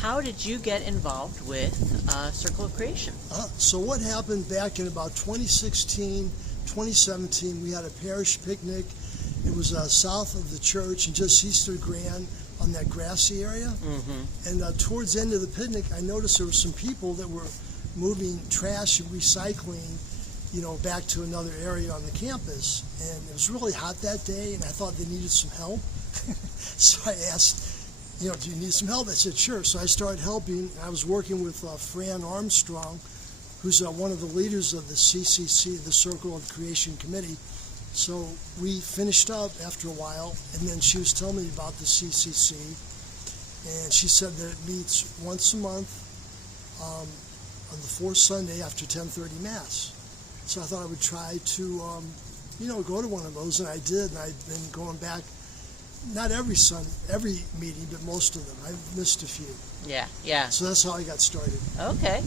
how did you get involved with Circle of Creation? So what happened back in about 2016, 2017, we had a parish picnic. It was south of the church and just east of Grand on that grassy area. And towards the end of the picnic, I noticed there were some people that were moving trash and recycling, back to another area on the campus. And it was really hot that day, and I thought they needed some help. So I asked, do you need some help? I said, sure. So I started helping. I was working with Fran Armstrong, who's one of the leaders of the CCC, the Circle of Creation Committee. So we finished up after a while, and then she was telling me about the CCC, and she said that it meets once a month on the fourth Sunday after 10:30 Mass. So I thought I would try to, go to one of those, and I did, and I've been going back, not every meeting, but most of them. I've missed a few. Yeah. So that's how I got started. Okay.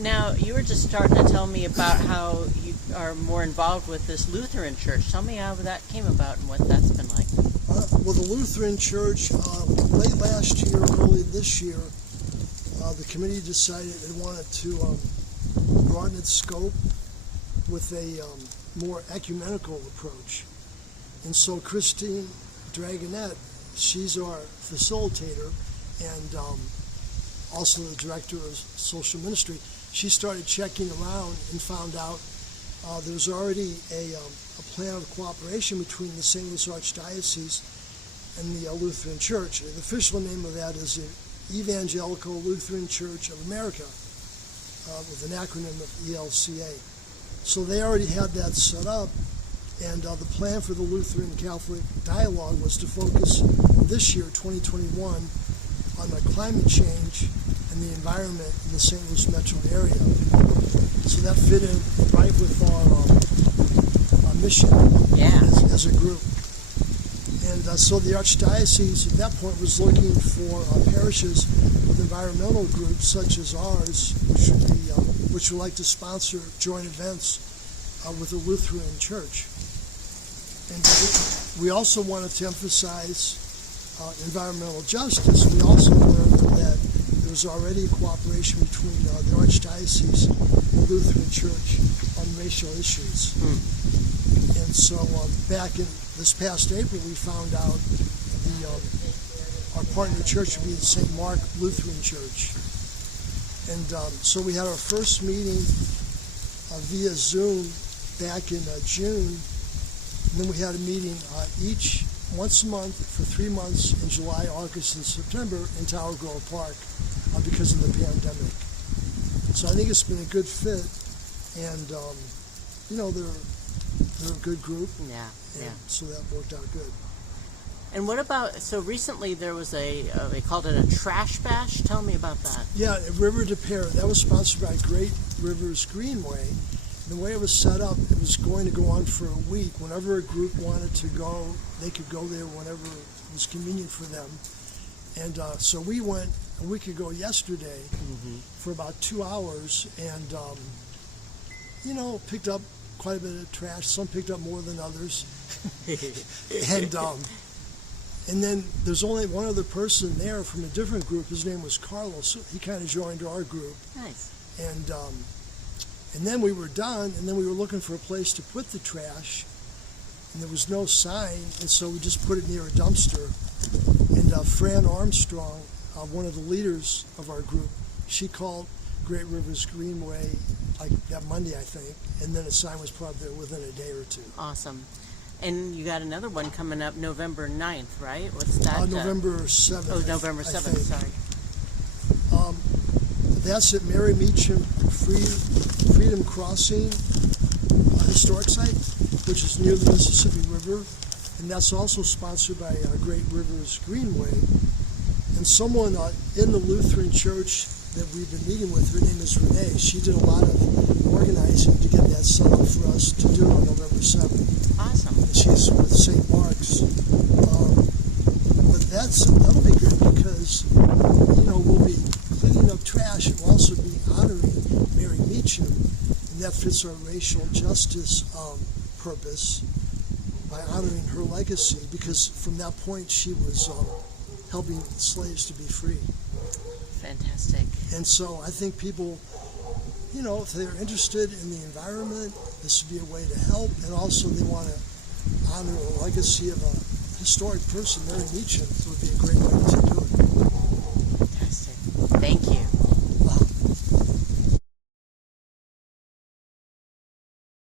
Now, you were just starting to tell me about how you are more involved with this Lutheran church. Tell me how that came about and what that's been like. Well, the Lutheran church, late last year, early this year, the committee decided it wanted to broaden its scope with a more ecumenical approach. And so Christine Dragonette, she's our facilitator and also the director of social ministry. She started checking around and found out there's already a plan of cooperation between the St. Louis Archdiocese and the Lutheran Church. The official name of that is the Evangelical Lutheran Church of America, with an acronym of ELCA. So they already had that set up, and the plan for the Lutheran Catholic Dialogue was to focus this year, 2021, on climate change and the environment in the St. Louis metro area. So that fit in right with our mission as a group. And so the Archdiocese at that point was looking for parishes with environmental groups such as ours, which would like to sponsor joint events with the Lutheran Church. And we also wanted to emphasize environmental justice. We also learned that there was already a cooperation between the Archdiocese and the Lutheran Church on racial issues. And so back in this past April, we found out our partner church would be the St. Mark Lutheran Church. And so we had our first meeting via Zoom back in June. And then we had a meeting once a month for 3 months in July, August, and September in Tower Grove Park because of the pandemic. So I think it's been a good fit, and they're a good group. Yeah. So that worked out good. And what about, so recently there was they called it a trash bash. Tell me about that. Yeah, River de Pear. That was sponsored by Great Rivers Greenway. The way it was set up, it was going to go on for a week. Whenever a group wanted to go, they could go there whenever it was convenient for them. And so we went a week ago yesterday for about 2 hours and, picked up quite a bit of trash. Some picked up more than others. And then there's only one other person there from a different group. His name was Carlos. He kind of joined our group. Nice. And then we were done, and then we were looking for a place to put the trash, and there was no sign, and so we just put it near a dumpster. And Fran Armstrong, one of the leaders of our group, she called Great Rivers Greenway like that Monday, I think, and then a sign was put up there within a day or two. Awesome. And you got another one coming up November 9th, right? What's that? November 7th. Oh, November 7th, sorry. That's at Mary Meacham Freedom Crossing Historic Site, which is near the Mississippi River. And that's also sponsored by Great Rivers Greenway. And someone in the Lutheran Church that we've been meeting with, her name is Renee. She did a lot of organizing to get that set up for us to do on November 7th. Awesome. And she's with St. Mark's. But that'll be good because, we'll be cleaning up trash. It will also be honoring Mary Meacham, and that fits our racial justice purpose by honoring her legacy, because from that point she was helping slaves to be free. Fantastic. And so I think people, you know, if they're interested in the environment, this would be a way to help. And also they want to honor the legacy of a historic person, Mary Meacham. It would be a great way to do